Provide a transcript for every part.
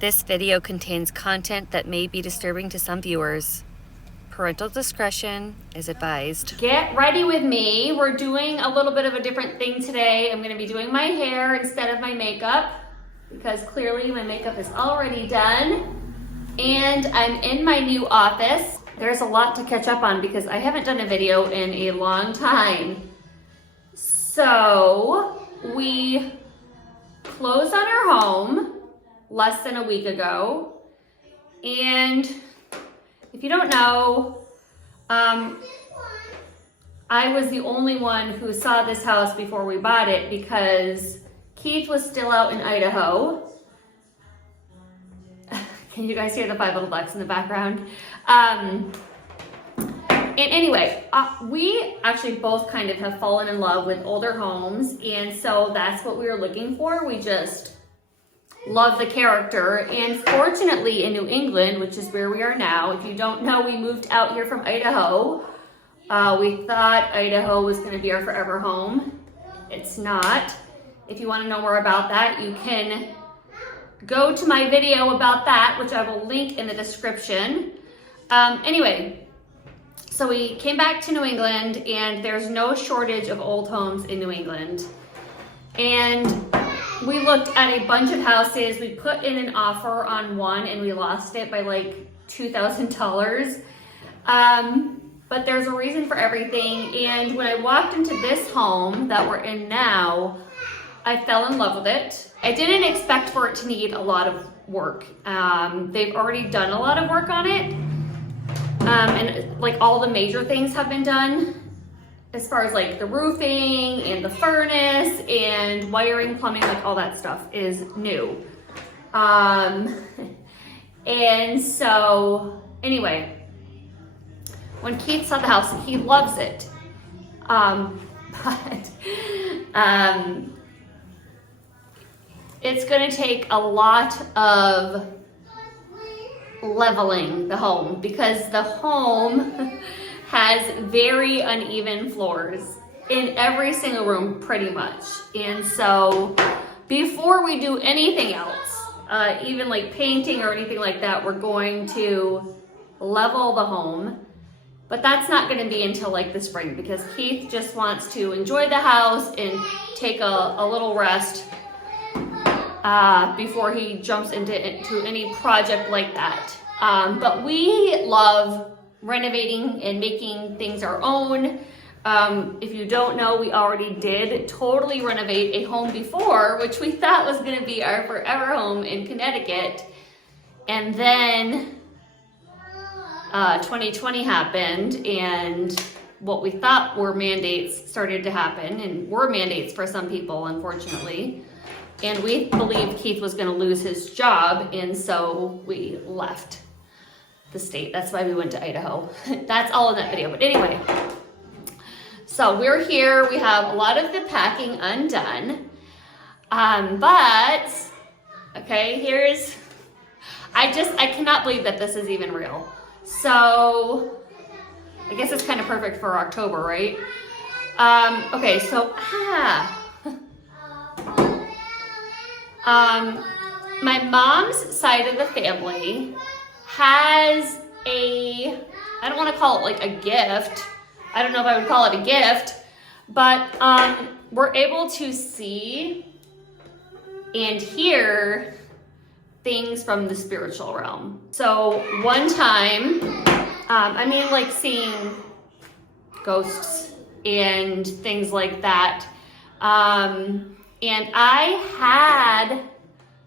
This video contains content that may be disturbing to some viewers. Parental discretion is advised. Get ready with me. We're doing a little bit of a different thing today. I'm gonna be doing my hair instead of my makeup because clearly my makeup is already done. And I'm in my new office. There's a lot to catch up on because I haven't done a video in a long time. So we closed on our home less than a week ago. And if you don't know, I was the only one who saw this house before we bought it because Keith was still out in Idaho. Can you guys hear the 5 little ducks in the background? And anyway, we actually both kind of have fallen in love with older homes, and so that's what we were looking for. We just love the character, and fortunately in New England, which is where we are now, if you don't know, we moved out here from Idaho. We thought Idaho was going to be our forever home. It's not. If you want to know more about that, you can go to my video about that, which I will link in the description. Anyway, so we came back to New England, and there's no shortage of old homes in New England. And we looked at a bunch of houses. We put in an offer on one and we lost it by like $2,000. But there's a reason for everything. And when I walked into this home that we're in now, I fell in love with it. I didn't expect for it to need a lot of work. They've already done a lot of work on it. And like all the major things have been done as far as like the roofing and the furnace and wiring, plumbing, like all that stuff is new. And so anyway, when Keith saw the house, he loves it. But it's gonna take a lot of leveling the home because the home has very uneven floors in every single room pretty much. And so before we do anything else, even like painting or anything like that, we're going to level the home. But that's not going to be until like the spring because Keith just wants to enjoy the house and take a little rest before he jumps into any project like that. But we love renovating and making things our own. If you don't know, we already did totally renovate a home before, which we thought was going to be our forever home in Connecticut. And then 2020 happened, and what we thought were mandates started to happen, and were mandates for some people, unfortunately. And we believed Keith was going to lose his job, and so we left the state. That's why we went to Idaho. That's all in that video. But anyway, so we're here. We have a lot of the packing undone. But, okay, I cannot believe that this is even real. So, I guess it's kind of perfect for October, right? Okay, so, my mom's side of the family has I don't want to call it like a gift. I don't know if I would call it a gift, but we're able to see and hear things from the spiritual realm. So one time, I mean like seeing ghosts and things like that. And I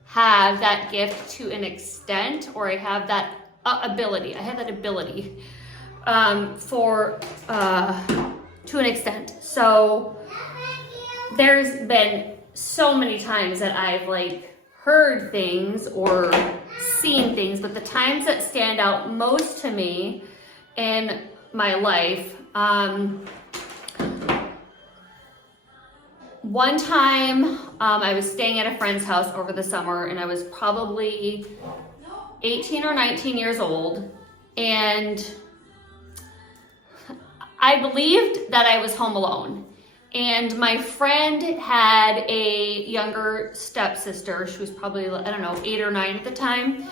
have that gift to an extent, or I have that ability. I have that ability to an extent. So there's been so many times that I've like heard things or seen things, but the times that stand out most to me in my life, one time I was staying at a friend's house over the summer, and I was probably 18 or 19 years old, and I believed that I was home alone. And my friend had a younger stepsister. She was probably, I don't know, 8 or 9 at the time.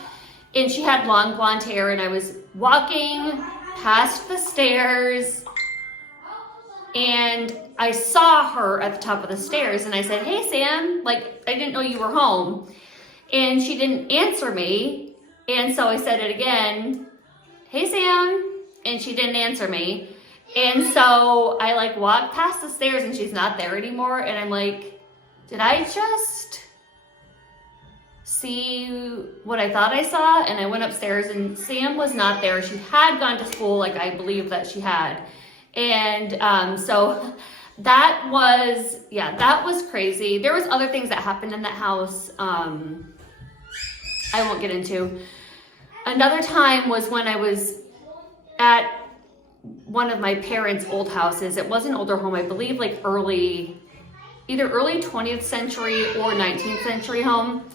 And she had long blonde hair, and I was walking past the stairs and I saw her at the top of the stairs, and I said, "Hey, Sam, like, I didn't know you were home." And she didn't answer me. And so I said it again, "Hey, Sam," and she didn't answer me. And so I like walked past the stairs and she's not there anymore. And I'm like, did I just see what I thought I saw? And I went upstairs and Sam was not there. She had gone to school, like I believe that she had. And so that was crazy. There was other things that happened in that house I won't get into. Another time was when I was at one of my parents' old houses. It was an older home, I believe, like either early 20th century or 19th century home.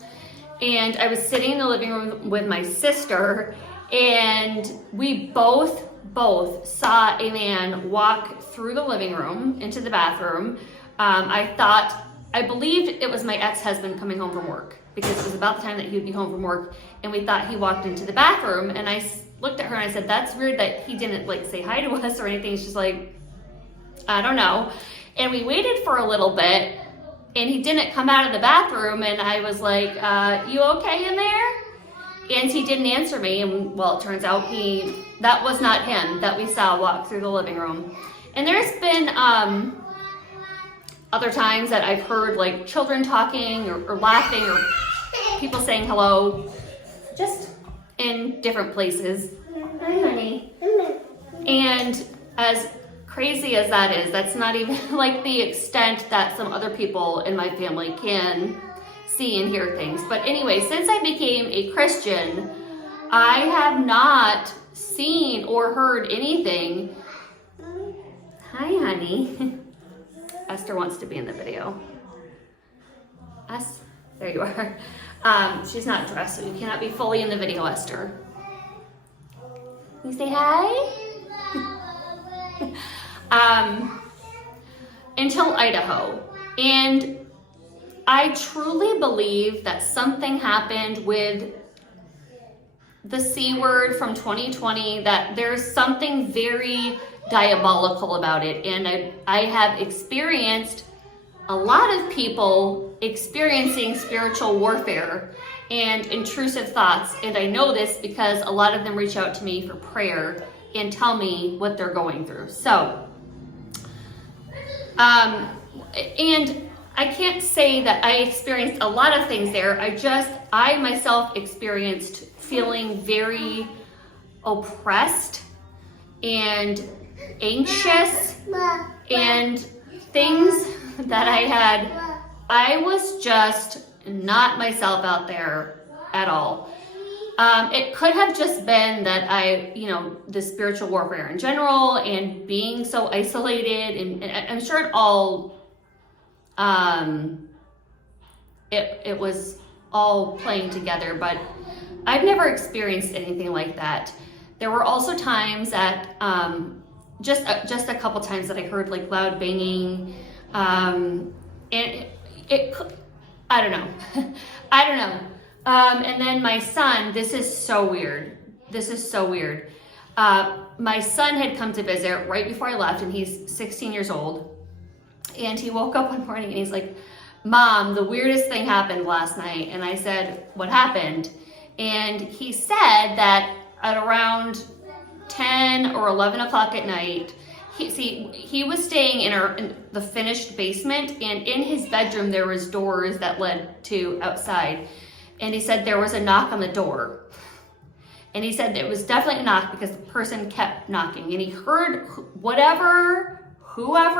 And I was sitting in the living room with my sister, and we both saw a man walk through the living room into the bathroom. I believed it was my ex-husband coming home from work, because it was about the time that he would be home from work, and we thought he walked into the bathroom. And I looked at her and I said, "That's weird that he didn't like say hi to us or anything." She's like, "I don't know." And we waited for a little bit and he didn't come out of the bathroom, and I was like, "You okay in there?" And he didn't answer me. And well, it turns out that was not him that we saw walk through the living room. And there's been other times that I've heard like children talking or laughing or people saying hello, just in different places. Hi, honey. And as crazy as that is, that's not even like the extent that some other people in my family can see and hear things. But anyway, since I became a Christian, I have not seen or heard anything. Hi, honey. Esther wants to be in the video. There you are. She's not dressed, so you cannot be fully in the video, Esther. You say hi? Until Idaho. And I truly believe that something happened with the C word from 2020, that there's something very diabolical about it. And I have experienced a lot of people experiencing spiritual warfare and intrusive thoughts. And I know this because a lot of them reach out to me for prayer and tell me what they're going through. So, and I can't say that I experienced a lot of things there. I myself experienced feeling very oppressed and anxious and things that I was just not myself out there at all. It could have just been that the spiritual warfare in general and being so isolated, and I'm sure it all, it was all playing together, but I've never experienced anything like that. There were also times that, just a couple times that I heard like loud banging, and I don't know. And then my son, this is so weird. My son had come to visit right before I left, and he's 16 years old. And he woke up one morning and he's like, "Mom, the weirdest thing happened last night." And I said, "What happened?" And he said that at around 10 or 11 o'clock at night, he was staying in the finished basement, and in his bedroom there was doors that led to outside. And he said there was a knock on the door. And he said it was definitely a knock because the person kept knocking. And he heard whoever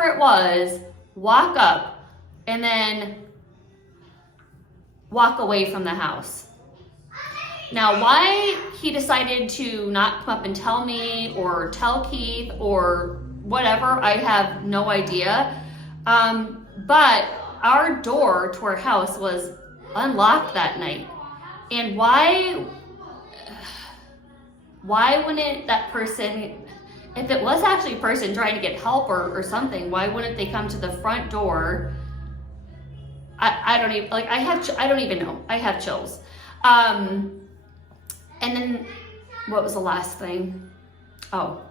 it was, walk up and then walk away from the house. Now, why he decided to not come up and tell me or tell Keith or whatever, I have no idea. But our door to our house was unlocked that night. And why wouldn't that person If it was actually a person trying to get help or something, why wouldn't they come to the front door? I don't even, like, I don't even know. I have chills. And then, what was the last thing? Oh,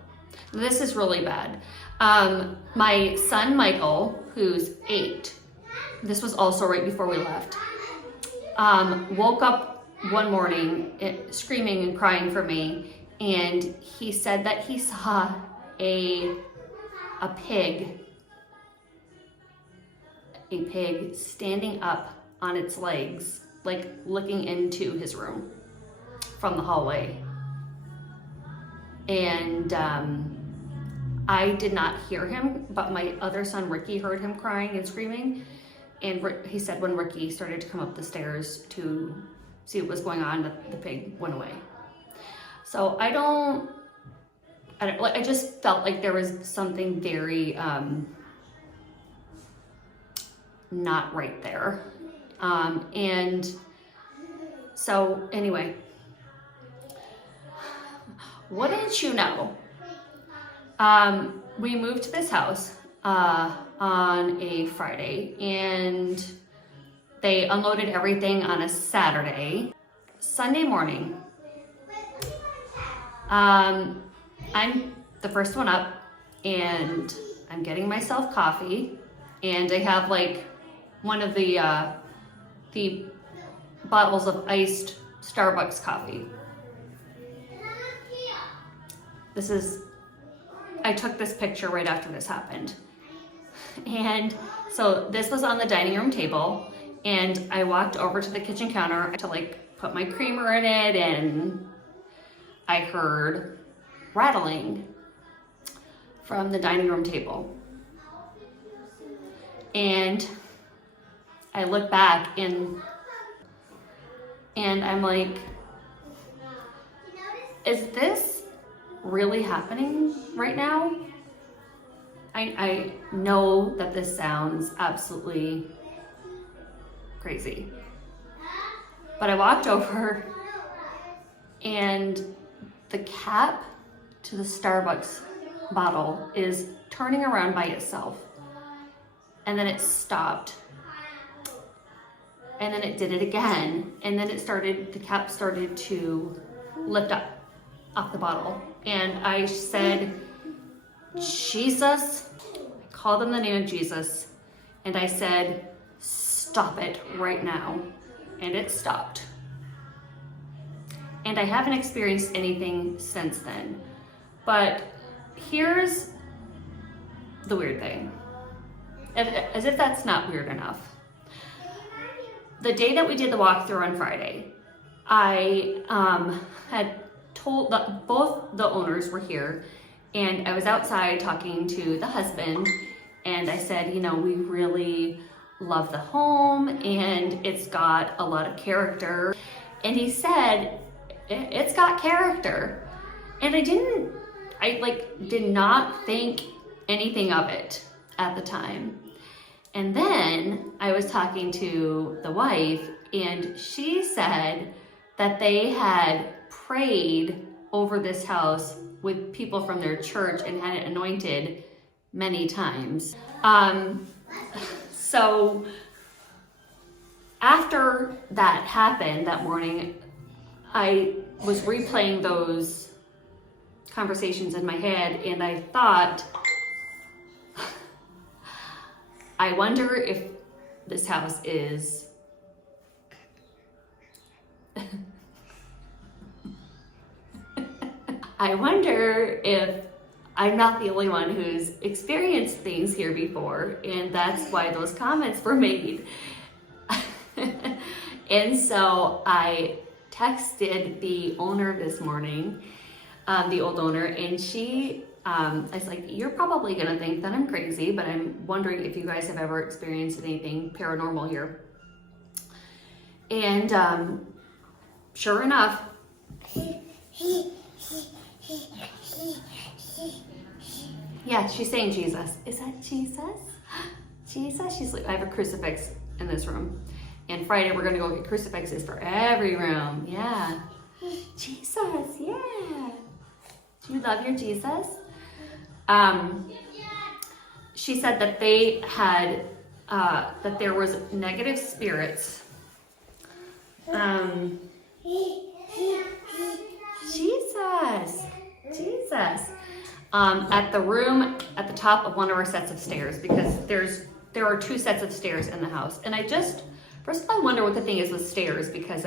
this is really bad. My son, Michael, who's 8, this was also right before we left, woke up one morning screaming and crying for me, and he said that he saw a pig standing up on its legs, like looking into his room from the hallway. And I did not hear him, but my other son Ricky heard him crying and screaming. And he said when Ricky started to come up the stairs to see what was going on, the pig went away. So I just felt like there was something very not right there. And so anyway, wouldn't you know, we moved to this house on a Friday, and they unloaded everything on a Saturday. Sunday morning, I'm the first one up, and I'm getting myself coffee, and I have like one of the bottles of iced Starbucks coffee. I took this picture right after this happened. And so this was on the dining room table, and I walked over to the kitchen counter to like put my creamer in it, and I heard rattling from the dining room table. And I look back and I'm like, is this really happening right now? I know that this sounds absolutely crazy, but I walked over, and the cap to the Starbucks bottle is turning around by itself, and then it stopped, and then it did it again, and then the cap started to lift up off the bottle, and I said, Jesus. I called in the name of Jesus, and I said, stop it right now, and it stopped. And I haven't experienced anything since then. But here's the weird thing, as if that's not weird enough. The day that we did the walkthrough on Friday, I had told both the owners were here, and I was outside talking to the husband, and I said, you know, we really love the home, and it's got a lot of character. And he said, it's got character. And I did not think anything of it at the time. And then I was talking to the wife, and she said that they had prayed over this house with people from their church and had it anointed many times. So after that happened that morning, I was replaying those conversations in my head, and I thought, I wonder if this house is I wonder if I'm not the only one who's experienced things here before, and that's why those comments were made. And so I texted the owner this morning, the old owner, and I was like, you're probably gonna think that I'm crazy, but I'm wondering if you guys have ever experienced anything paranormal here. And sure enough, yeah, she's saying Jesus. Is that Jesus? Jesus? She's like, I have a crucifix in this room. And Friday we're gonna go get crucifixes for every room. Yeah. Jesus, yeah. Do you love your Jesus? She said that they had, that there was negative spirits. Jesus. At the room at the top of one of our sets of stairs, because there are 2 sets of stairs in the house. And first of all, I wonder what the thing is with stairs, because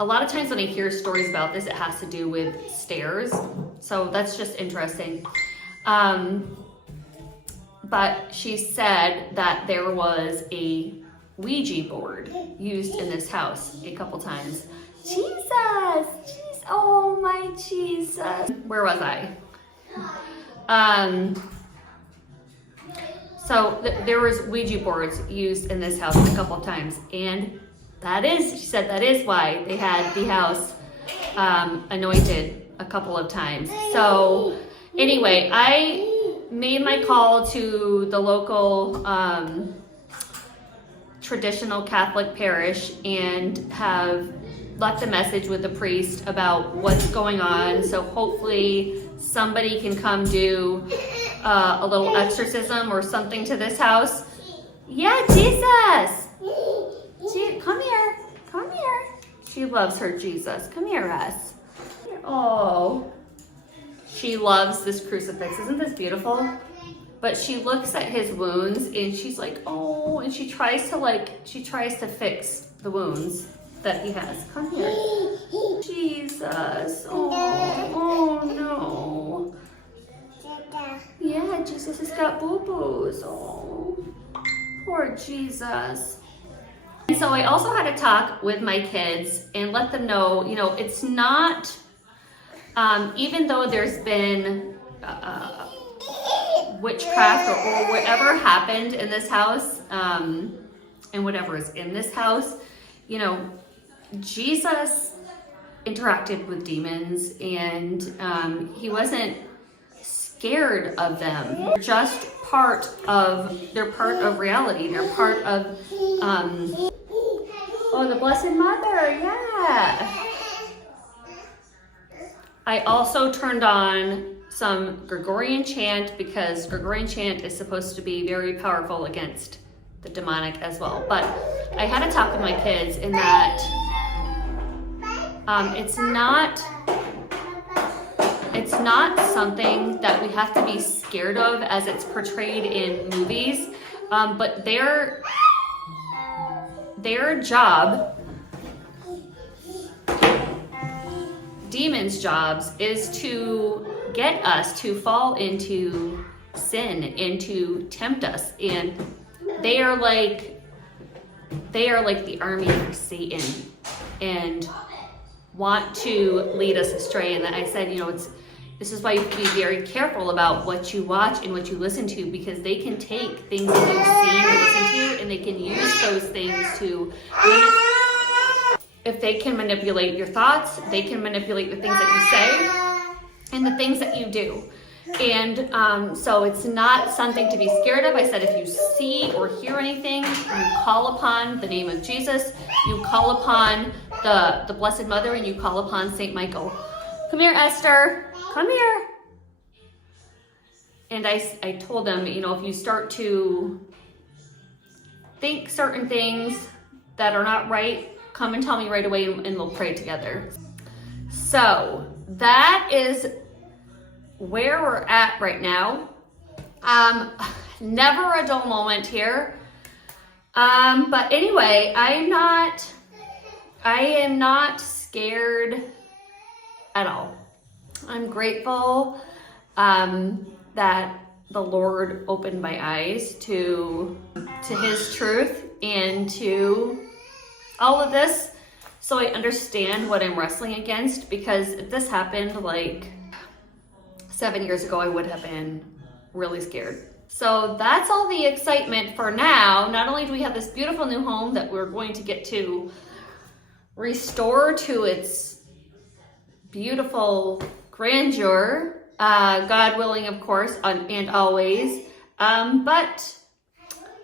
a lot of times when I hear stories about this, it has to do with stairs. So that's just interesting. But she said that there was a Ouija board used in this house a couple times. Oh my Jesus. Where was I? So there was Ouija boards used in this house a couple of times, and she said that is why they had the house anointed a couple of times. So anyway, I made my call to the local traditional Catholic parish and have left a message with the priest about what's going on. So hopefully somebody can come do a little exorcism or something to this house. Yeah, Jesus. Come here. She loves her Jesus. Come here, us. Oh, she loves this crucifix. Isn't this beautiful? But she looks at his wounds and she's like, oh, and she tries to fix the wounds that he has. Come here. Jesus. Oh no. Yeah, Jesus has got boo-boos. Oh, poor Jesus. And so I also had a talk with my kids and let them know, it's not, even though there's been witchcraft or whatever happened in this house, and whatever is in this house, Jesus interacted with demons, and he wasn't scared of them. They're just they're part of reality. They're part of, the Blessed Mother, yeah. I also turned on some Gregorian chant, because Gregorian chant is supposed to be very powerful against the demonic as well. But I had a talk with my kids in that it's not something that we have to be scared of as it's portrayed in movies, but their job, demons' jobs, is to get us to fall into sin and to tempt us, and they are like the army of Satan and want to lead us astray. And I said, this is why you have to be very careful about what you watch and what you listen to, because they can take things that you've seen and listened to, and they can use those things to, if they can manipulate your thoughts, they can manipulate the things that you say and the things that you do. And so it's not something to be scared of. I said, if you see or hear anything, you call upon the name of Jesus, you call upon the Blessed Mother, and you call upon Saint Michael. Come here, Esther. Come here. And I told them, if you start to think certain things that are not right, come and tell me right away, and we'll pray together. So that is where we're at right now. Never a dull moment here. But anyway, I am not scared at all. I'm grateful that the Lord opened my eyes to his truth and to all of this, so I understand what I'm wrestling against, because if this happened like 7 years ago, I would have been really scared. So that's all the excitement for now. Not only do we have this beautiful new home that we're going to get to restore to its beautiful grandeur, God willing, of course, and always, but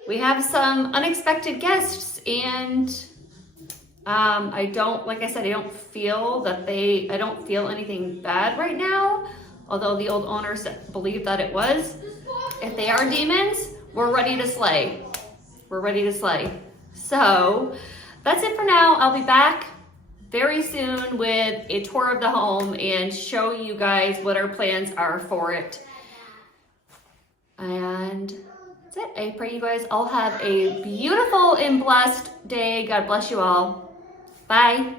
we have some unexpected guests, and I don't feel anything bad right now. although the old owners believed that it was. If they are demons, we're ready to slay. We're ready to slay. So that's it for now. I'll be back very soon with a tour of the home and show you guys what our plans are for it. And that's it. I pray you guys all have a beautiful and blessed day. God bless you all. Bye.